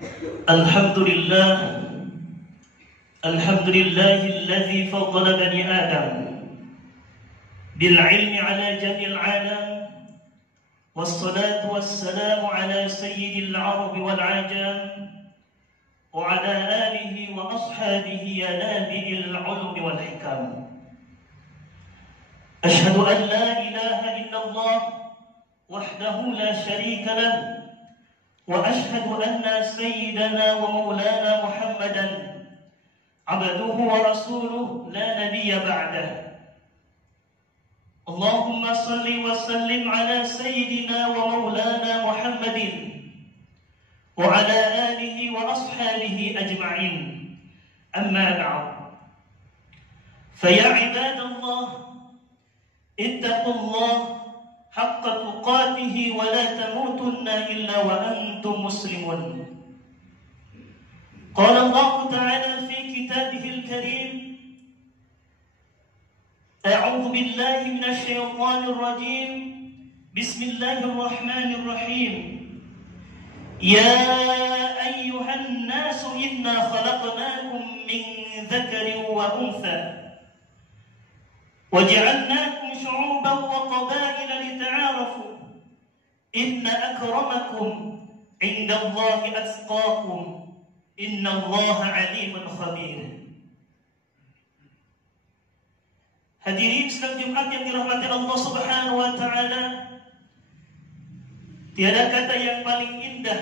الحمد لله الحمد لله الذي فضل بني آدم بالعلم على جميع العالم، والصلاة والسلام على سيد العرب والعجم وعلى آله وأصحابه يا نابئ العلم والحكم. أشهد أن لا إله إلا الله وحده لا شريك له، وأشهد أن سيدنا ومولانا محمدا عبده ورسوله لا نبي بعده. اللهم صل وسلم على سيدنا ومولانا محمد وعلى آله وأصحابه أجمعين. أما بعد، فيا عباد الله اتقوا الله حق تقاته ولا تموتن إلا وأنتم مسلمون. قال الله تعالى في كتابه الكريم: أعوذ بالله من الشيطان الرجيم، بسم الله الرحمن الرحيم. يا أيها الناس إنا خلقناكم من ذكر وأنثى وجعلناكم شعوبا وقبائل لتعارفوا إن أكرمكم عند الله أتقاكم إن الله عليم خبير. Hadirin sedang Jumat yang dirahmati Allah Subhanahu wa taala, tiada kata yang paling indah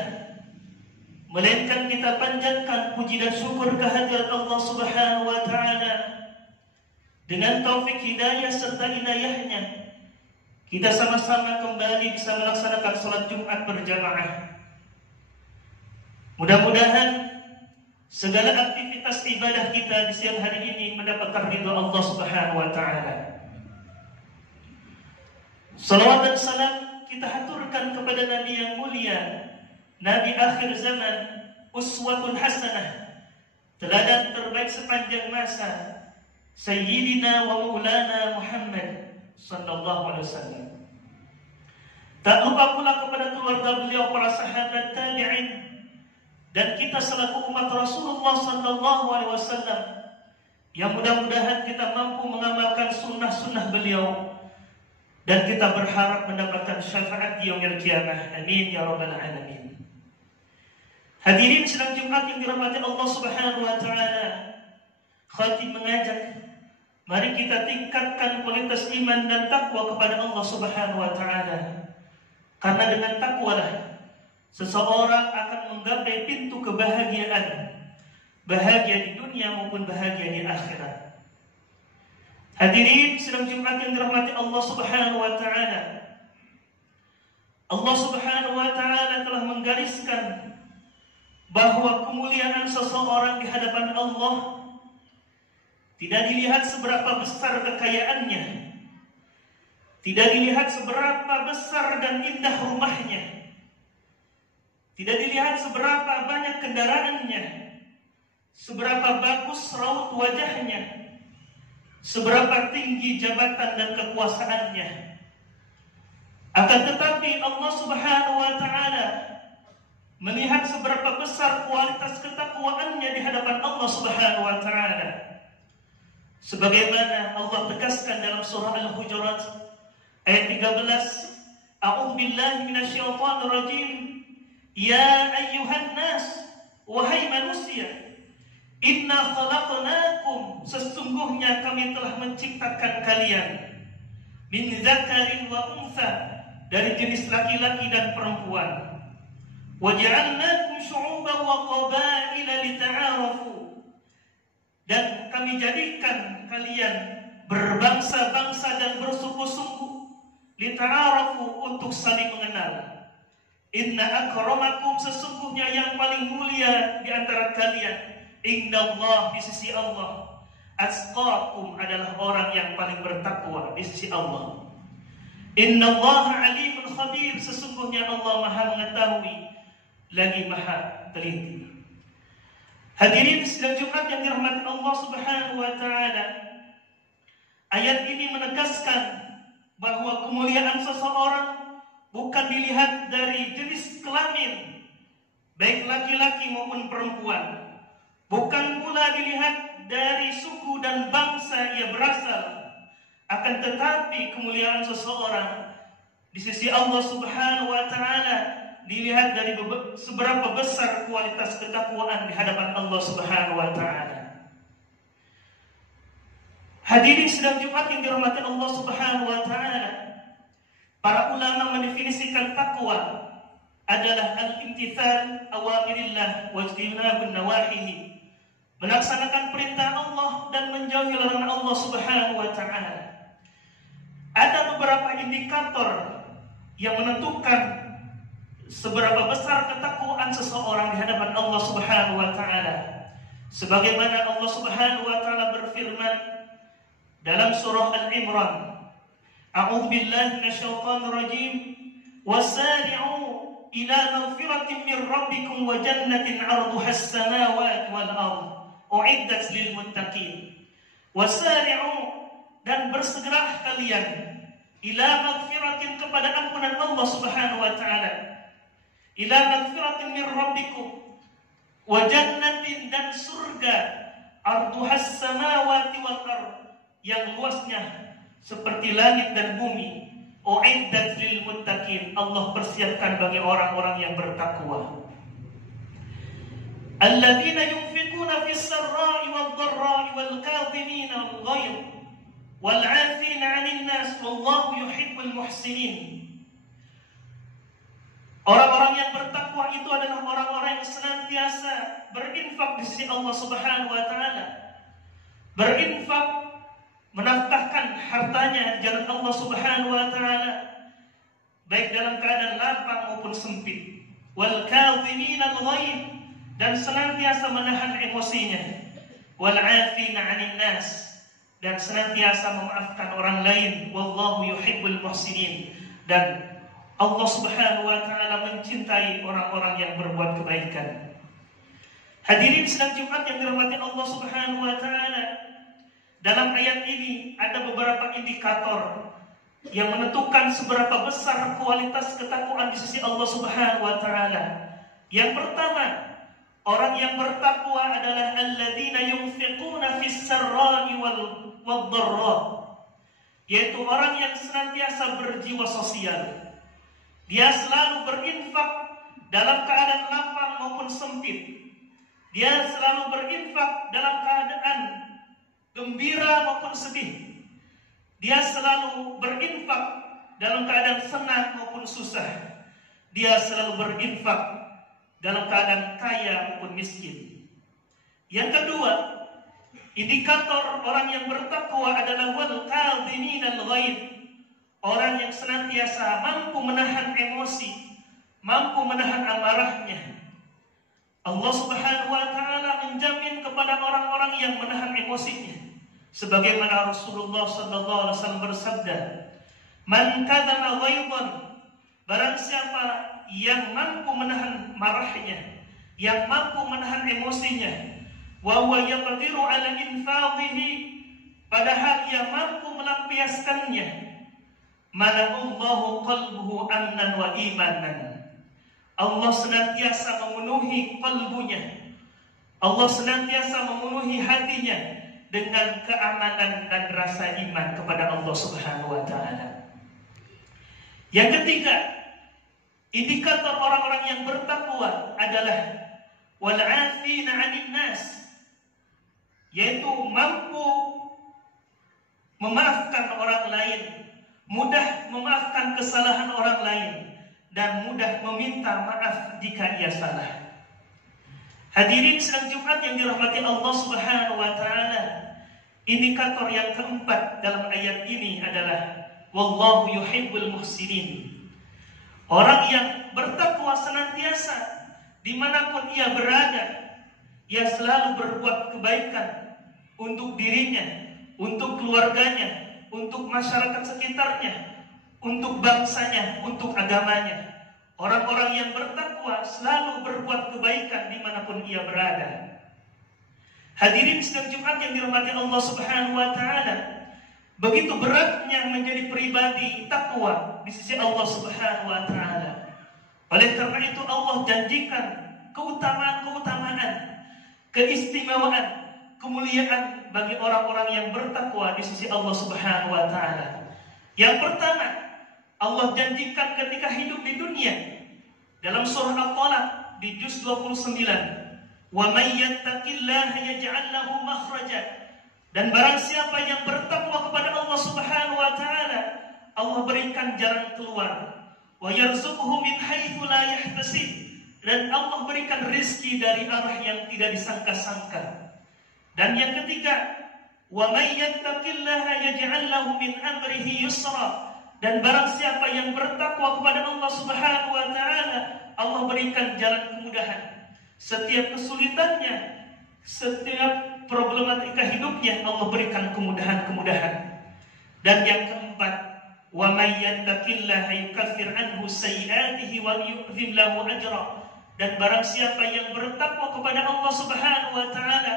melainkan kita panjatkan puji dan syukur kehadirat Allah Subhanahu wa taala. Dengan taufik hidayah serta inayahnya, kita sama-sama kembali bisa melaksanakan salat Jumat berjamaah. Mudah-mudahan segala aktivitas ibadah kita di siang hari ini mendapatkan ridha Allah Subhanahu wa taala. Salawat dan salam kita haturkan kepada Nabi yang mulia, Nabi akhir zaman, uswatun hasanah, teladan terbaik sepanjang masa, Sayyidina wa Maulana Muhammad sallallahu alaihi wasallam. Tak lupa pula kepada keluarga beliau, para sahabat tabi'in, dan kita selaku umat Rasulullah sallallahu alaihi wasallam yang mudah-mudahan kita mampu mengamalkan sunnah-sunnah beliau dan kita berharap mendapatkan syafaat di yaumil qiyamah. Amin ya rabbal alamin. Hadirin sidang Jumat yang dirahmati Allah Subhanahu wa taala, khatib mengajak, mari kita tingkatkan kualitas iman dan takwa kepada Allah Subhanahu wa taala. Karena dengan takwalah seseorang akan menggapai pintu kebahagiaan, bahagia di dunia maupun bahagia di akhirat. Hadirin sidang Jumat yang dirahmati Allah Subhanahu wa taala, Allah Subhanahu wa taala telah menggariskan bahwa kemuliaan seseorang di hadapan Allah tidak dilihat seberapa besar kekayaannya, tidak dilihat seberapa besar dan indah rumahnya, tidak dilihat seberapa banyak kendaraannya, seberapa bagus raut wajahnya, seberapa tinggi jabatan dan kekuasaannya. Akan tetapi Allah Subhanahu wa taala melihat seberapa besar kualitas ketakwaannya di hadapan Allah Subhanahu wa taala. Sebagaimana Allah tegaskan dalam surah Al-Hujurat ayat 13, A'udzu billahi minasyaitonir rajim. Ya ayyuhan nas, wahai manusia, inna khalaqnakum, sesungguhnya kami telah menciptakan kalian, min dzakarin wa untha, dari jenis laki-laki dan perempuan, wa ja'alnakum syu'uban wa qabaila lita'arafu, dan kami jadikan kalian berbangsa-bangsa dan bersuku-suku, lita'arafu, untuk saling mengenal. Inna akramakum, sesungguhnya yang paling mulia di antara kalian, indallah, di sisi Allah, atqakum, adalah orang yang paling bertakwa di sisi Allah. Innallaha alimun khabir, sesungguhnya Allah Maha mengetahui lagi Maha teliti. Hadirin sidang Jumat yang dirahmati Allah Subhanahu wa taala, ayat ini menegaskan bahwa kemuliaan seseorang bukan dilihat dari jenis kelamin, baik laki-laki maupun perempuan. Bukan pula dilihat dari suku dan bangsa ia berasal, akan tetapi kemuliaan seseorang di sisi Allah Subhanahu wa taala dilihat dari seberapa besar kualitas ketakwaan di hadapan Allah Subhanahu wa taala. Hadirin sidang Jumat yang dirahmati Allah Subhanahu wa taala, para ulama mendefinisikan takwa adalah al-imtithal awamirillah wa ijtinabun nawahihi, melaksanakan perintah Allah dan menjauhi larangan Allah Subhanahu wa taala. Ada beberapa indikator yang menentukan seberapa besar ketakwaan seseorang di hadapan Allah Subhanahu wa taala. Sebagaimana Allah Subhanahu wa taala berfirman dalam surah Al-Imran, A'udzu billahi minasyaitonir rajim, wasari'u ila maghfiratin min rabbikum wa jannatin 'arduha as-samawati wal ardh u'iddat lil muttaqin. Wasari'u, dan bersegeralah kalian, ila maghfiratin, kepada ampunan Allah Subhanahu wa taala, ila maghfiratin min rabbikum, wa jannatin, dan surga, arduha as-samawati wal ardh, yang luasnya seperti langit dan bumi, u'iddat lil muttaqin, Allah persiapkan bagi orang-orang yang bertakwa. Alladzina yunfiquna fis sarra'i wad dharra'i wal kadhimina al ghayz wal 'afina 'anil nas wallahu yuhibbul muhsinin. Orang-orang yang bertakwa itu adalah orang-orang yang senantiasa berinfak di sisi Allah Subhanahu wa taala. Berinfak, menafkahkan hartanya di jalan Allah Subhanahu wa taala, baik dalam keadaan lapang maupun sempit. Wal kadhimina al ghayz, dan senantiasa menahan emosinya. Wal 'afina 'anil nas, dan senantiasa memaafkan orang lain. Wallahu yuhibbul muhsinin, dan Allah Subhanahu wa taala mencintai orang-orang yang berbuat kebaikan. Hadirin sidang Jumat yang dirahmati Allah Subhanahu wa taala, dalam ayat ini ada beberapa indikator yang menentukan seberapa besar kualitas ketakwaan di sisi Allah Subhanahu wa taala. Yang pertama, orang yang bertakwa adalah alladzina yunfiquna fis sarra'i wad dharra, yaitu orang yang senantiasa berjiwa sosial. Dia selalu berinfak dalam keadaan lapang maupun sempit. Dia selalu berinfak dalam keadaan gembira maupun sedih. Dia selalu berinfak dalam keadaan senang maupun susah. Dia selalu berinfak dalam keadaan kaya maupun miskin. Yang kedua, indikator orang yang bertakwa adalah wal kadhimin al ghaidh, orang yang senantiasa mampu menahan emosi, mampu menahan amarahnya. Allah Subhanahu wa taala menjamin kepada orang-orang yang menahan emosinya, sebagaimana Rasulullah sallallahu alaihi wasallam bersabda, "Man kadzama ghaidhan," barang siapa yang mampu menahan marahnya, yang mampu menahan emosinya, wa huwa yaqdiru ala infadhihi, padahal ia mampu melampiaskannya, mala'allahu qalbuhu amnan wa imanan. Allah senantiasa memenuhi kalbunya, Allah senantiasa memenuhi hatinya dengan keamanan dan rasa iman kepada Allah Subhanahu wa taala. Yang ketiga, indikator orang-orang yang bertakwa adalah wal 'afina 'anil nas, yaitu mampu memaafkan orang lain, mudah memaafkan kesalahan orang lain, dan mudah meminta maaf jika ia salah. Hadirin sidang Jumat yang dirahmati Allah Subhanahu wa taala, indikator yang keempat dalam ayat ini adalah wallahu yuhibbul muhsinin. Orang yang bertakwa senantiasa dimanapun ia berada, ia selalu berbuat kebaikan untuk dirinya, untuk keluarganya, untuk masyarakat sekitarnya, untuk bangsanya, untuk agamanya. Orang-orang yang bertakwa selalu berbuat kebaikan dimanapun ia berada. Hadirin sidang Jumat yang dirahmati Allah Subhanahu wa taala, begitu beratnya menjadi pribadi takwa di sisi Allah Subhanahu wa taala. Oleh karena itu Allah janjikan keutamaan-keutamaan, keistimewaan, kemuliaan bagi orang-orang yang bertakwa di sisi Allah Subhanahu wa taala. Yang pertama, Allah janjikan ketika hidup di dunia dalam surah At-Talaq di juz 29, "Wa may yattaqillaha yaj'al lahu makhraja." Dan barang siapa yang bertakwa kepada Allah Subhanahu wa taala, Allah berikan jalan keluar. "Wa yarzuquhu min haitsu la yahtasib." Dan Allah berikan rezeki dari arah yang tidak disangka-sangka. Dan yang ketiga, "Wa may yattaqillaha yaj'al lahu min amrihi yusra." Dan barang siapa yang bertakwa kepada Allah Subhanahu wa taala, Allah berikan jalan kemudahan. Setiap kesulitannya, setiap problematika hidupnya, Allah berikan kemudahan-kemudahan. Dan yang keempat, "Wa may yattaqillaha yukaffir anhu sayyi'atihi wa yu'dhim lahu ajra." Dan barang siapa yang bertakwa kepada Allah Subhanahu wa taala,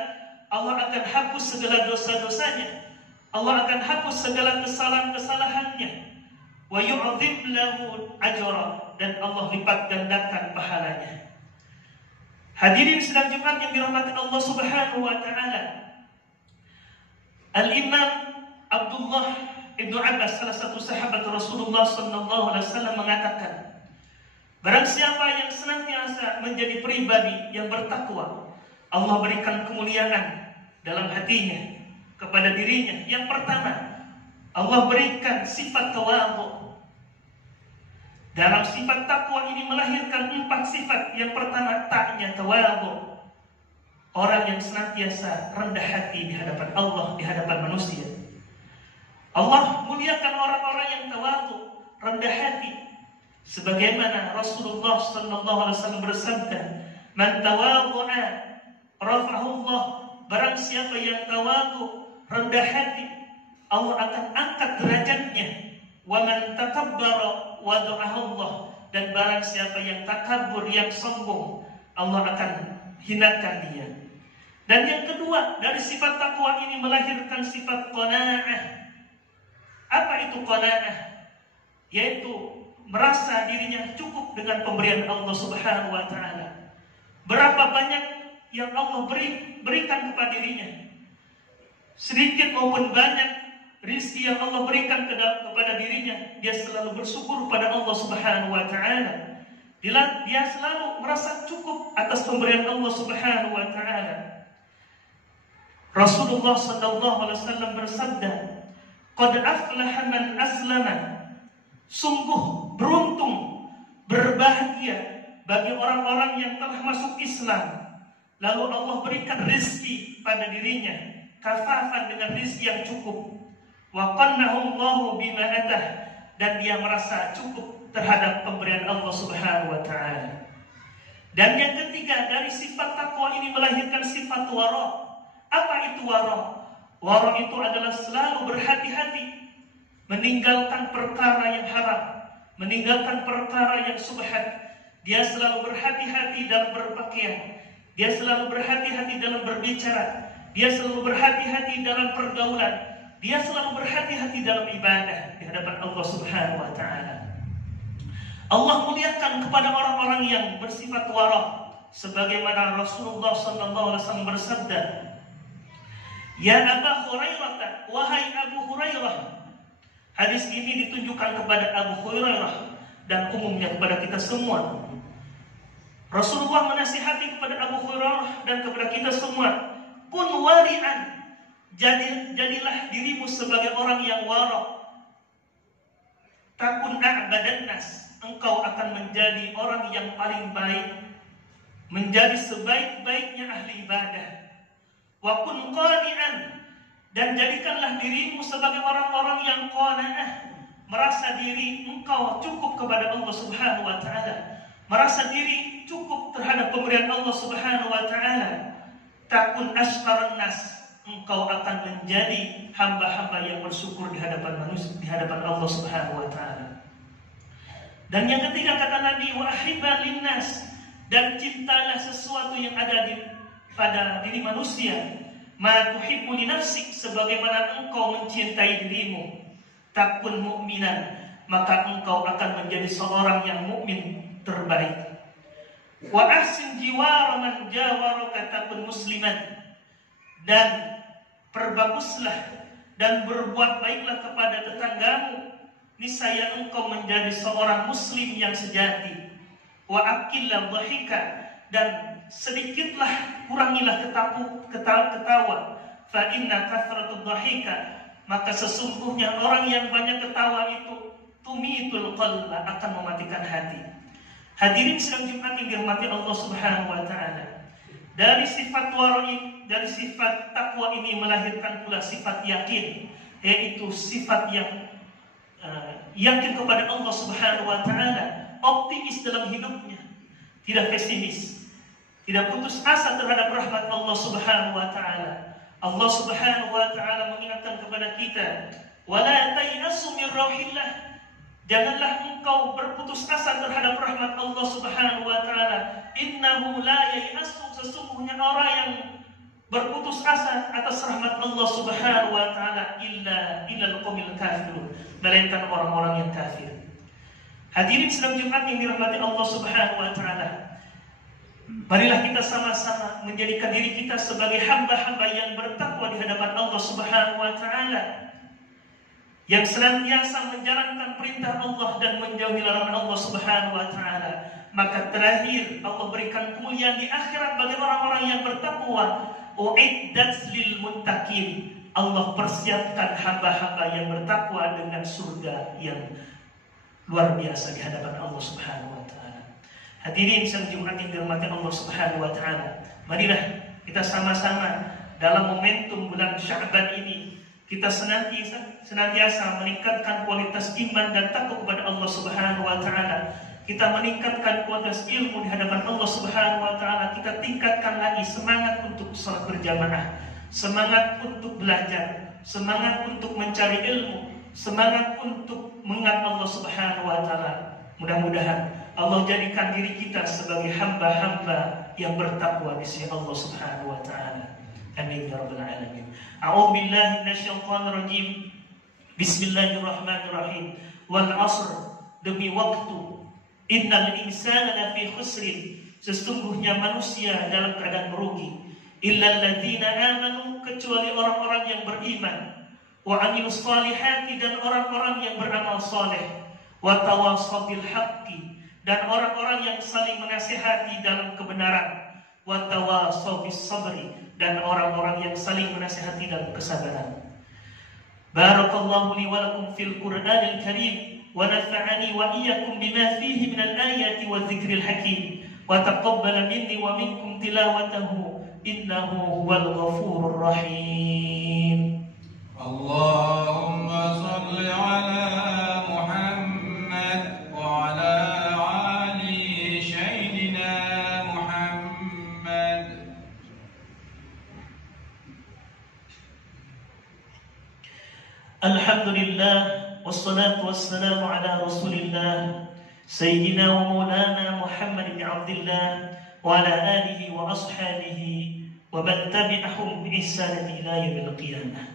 Allah akan hapus segala dosa-dosanya. Allah akan hapus segala kesalahan-kesalahannya. Wa yu'dhim lahu ajra, dan Allah lipat gandakan pahalanya. Hadirin sidang Jumat yang dirahmati Allah Subhanahu wa taala. Al-Imam Abdullah Ibnu Abbas, salah satu sahabat Rasulullah sallallahu alaihi wasallam, mengatakan, barang siapa yang senantiasa menjadi pribadi yang bertakwa, Allah berikan kemuliaan dalam hatinya kepada dirinya. Yang pertama, Allah berikan sifat tawadhu. Dalam sifat takwa ini melahirkan 4 sifat. Yang pertama, ta'nya tawadhu. Orang yang senantiasa rendah hati di hadapan Allah, di hadapan manusia. Allah muliakan orang-orang yang tawadhu, rendah hati. Sebagaimana Rasulullah sallallahu alaihi wasallam bersabda, "Man tawadhu'a rafa'ahu Allah." Barang siapa yang tawadhu, rendah hati, Allah akan angkat derajatnya. "Wa man takabbara wada'ahu Allah." Dan barang siapa yang takabur, yang sombong, Allah akan hinakan dia. Dan yang kedua, dari sifat takwa ini melahirkan sifat qanaa'ah. Apa itu qanaa'ah? Yaitu merasa dirinya cukup dengan pemberian Allah Subhanahu wa taala. Berapa banyak yang Allah berikan kepada dirinya, sedikit maupun banyak rezeki yang Allah berikan kepada dirinya, dia selalu bersyukur pada Allah Subhanahu wa taala. Dia selalu merasa cukup atas pemberian Allah Subhanahu wa taala. Rasulullah sallallahu alaihi wasallam bersabda, "Qad aflaha man aslama." Sungguh beruntung, berbahagia bagi orang-orang yang telah masuk Islam, lalu Allah berikan rezeki pada dirinya, kafafan, dengan rezeki yang cukup. Wa qannahu Allahu bima atah, dan dia merasa cukup terhadap pemberian Allah Subhanahu wa taala. Dan yang ketiga, dari sifat takwa ini melahirkan sifat wara. Apa itu wara? Wara itu adalah selalu berhati-hati, meninggalkan perkara yang haram, meninggalkan perkara yang subhat. Dia selalu berhati-hati dalam berpakaian, dia selalu berhati-hati dalam berbicara, dia selalu berhati-hati dalam pergaulan, dia selalu berhati-hati dalam ibadah di hadapan Allah Subhanahu wa taala. Allah muliakan kepada orang-orang yang bersifat wara, sebagaimana Rasulullah sallallahu alaihi wasallam bersabda, "Ya Abu Hurairah, wahai Abu Hurairah." Hadis ini ditunjukkan kepada Abu Hurairah dan umumnya kepada kita semua. Rasulullah menasihati kepada Abu Hurairah dan kepada kita semua, "Kun wari'an." Jadilah dirimu sebagai orang yang wara. "Takun a'badan nas." Engkau akan menjadi orang yang paling baik, menjadi sebaik-baiknya ahli ibadah. "Wa kun qani'an." Dan jadikanlah dirimu sebagai orang-orang yang qanaah, merasa diri engkau cukup kepada Allah Subhanahu wa taala, merasa diri cukup terhadap pemberian Allah Subhanahu wa taala. "Takun ashqaran nas." Engkau akan menjadi hamba-hamba yang bersyukur di hadapan manusia, di hadapan Allah Subhanahu wa taala. Dan yang ketiga, kata Nabi, "Wa ahibban linnas." Dan cintalah sesuatu yang ada pada diri manusia, "Ma tuhibbu li nafsik." Sebagaimana engkau mencintai dirimu. "Takun mu'minan." Maka engkau akan menjadi seorang yang mukmin terbaik. Wa ahsin jiwara man jawaraka takun musliman, dan perbaguslah dan berbuat baiklah kepada tetanggamu, niscaya engkau menjadi seorang muslim yang sejati. Wa aqillah dhahika, dan sedikitlah kurangilah ketawa. Fa inna kathratu dhahika, maka sesungguhnya orang yang banyak ketawa itu tumitul qalba, akan mematikan hati. Hadirin sidang Jumat yang dirahmati Allah Subhanahu wa taala. Dari sifat wara'i, dari sifat takwa ini melahirkan pula sifat yakin, yaitu sifat yang yakin kepada Allah Subhanahu wa taala, optimis dalam hidupnya, tidak pesimis, tidak putus asa terhadap rahmat Allah Subhanahu wa taala. Allah Subhanahu wa taala mengingatkan kepada kita, wala tayasu min rauhillah, janganlah engkau berputus asa terhadap rahmat Allah Subhanahu wa taala. Innahu la yayasu, sesungguhnya orang yang berputus asa atas rahmat Allah Subhanahu wa taala illal qaumil kafirun, melainkan orang-orang yang kafir. Hadirin sedang Jumat yang dirahmati Allah Subhanahu wa taala. Marilah kita sama-sama menjadikan diri kita sebagai hamba-hamba yang bertakwa di hadapan Allah Subhanahu wa taala, yang senantiasa menjalankan perintah Allah dan menjauhi larangan Allah Subhanahu wa taala. Maka terakhir Allah berikan kemuliaan di akhirat bagi orang-orang yang bertakwa. Uiddat lil muttaqin, Allah persiapkan hamba-hamba yang bertakwa dengan surga yang luar biasa di hadapan Allah Subhanahu wa taala. Hadirin sidang Jumat yang dirahmati Allah Subhanahu wa taala, marilah kita sama-sama dalam momentum bulan Sya'ban ini kita senantiasa meningkatkan kualitas iman dan takwa kepada Allah Subhanahu wa taala. Kita meningkatkan kualitas ilmu di hadapan Allah Subhanahu wa taala. Kita tingkatkan lagi semangat untuk salat berjamaah, semangat untuk belajar, semangat untuk mencari ilmu, semangat untuk mengingat Allah Subhanahu wa taala. Mudah-mudahan Allah jadikan diri kita sebagai hamba-hamba yang bertakwa di sisi Allah Subhanahu wa taala. Amin ya rabbal alamin. A'udzu billahi minasyaitonir rajim. Bismillahirrahmanirrahim. Wal 'asr, demi waktu. Innal insana lafi khusrin, sesungguhnya manusia dalam keadaan merugi. Illal ladzina amanu, kecuali orang-orang yang beriman. Wa 'amilus shalihati, dan orang-orang yang beramal saleh. Wa tawassaw bil haqqi, dan orang-orang yang saling menasihati dalam kebenaran. Wa tawassaw bis sabri, dan orang-orang yang saling menasihati dalam kesabaran. Barakallahu li wa lakum fil Qur'anil Karim, wa nafa'ani wa iyyakum bima fihi minal ayati wa dzikril hakim, wa taqabbala minni wa minkum tilawatahu innahu huwal ghafurur rahim. Allahumma shalli ala Muhammad wa ala ali sayyidina Muhammad. Alhamdulillah, wassalatu wassalamu ala rasulillah Sayyidina wa maulana Muhammad bin Abdullah wa ala alihi wa ashabihi wa man tabi'ahum bi ihsan ila yaumil qiyamah.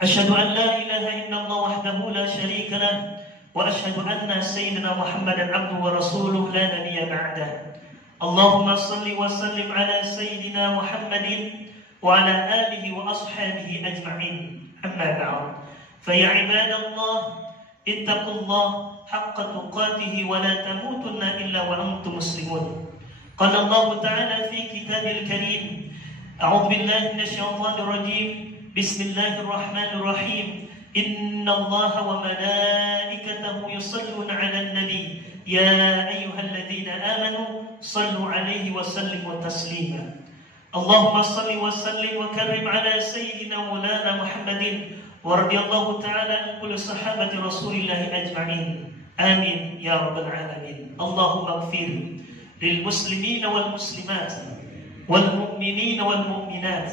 Asyhadu an la ilaha illallah wahdahu la syarika lah, wa asyhadu anna sayyidina Muhammadan abduhu wa rasuluhu la nabiyya ba'dah. Allahumma salli wa sallim ala sayyidina Muhammadin wa ala alihi wa ashabihi ajma'in. Amma ba'd. Fa ya ibadallah, ittaqullah haqqa tuqatih wa la tamutunna illa wa antum muslimun. Qala Allah ta'ala fi kitabil karim, a'udzu billahi minasy syaithanir rajim. Bismillahirrahmanirrahim. Inna Allah wa malaikatahu yusalluna 'alan nabi, ya ayyuhalladzina amanu sallu 'alaihi wa sallimu taslima. Allahumma salli wa sallim wa karrim 'ala sayyidina maulana Muhammadin wa radiyallahu ta'ala an kulli sahabati Rasulillah ajma'in. Amin ya rabbal alamin. Allahumma ighfir lil muslimina wal muslimat wal mu'minina wal mu'minat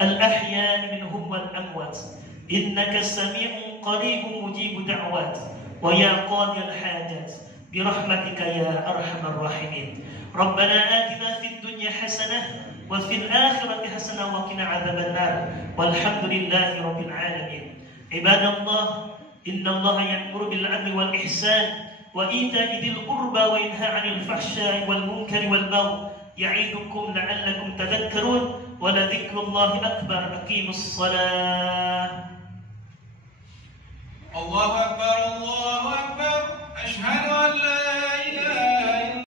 al-ahya'i minhum wal amwat, innaka sami'un qaribun mujibud da'wat, wa ya qadiyal hajat bi rahmatika ya arhamar rahimin. Rabbana atina fid dunya hasanah wa fil akhirati hasanah wa qina adzaban nar. Walhamdulillahi rabbil alamin. Ibadallah, innallaha ya'muru bil 'adli wal ihsan وإيتاء ذي القربى وينهى عن الفحشاء والمنكر والبغي يعظكم لعلكم تذكرون ولذكر الله أكبر. أقيموا الصلاة.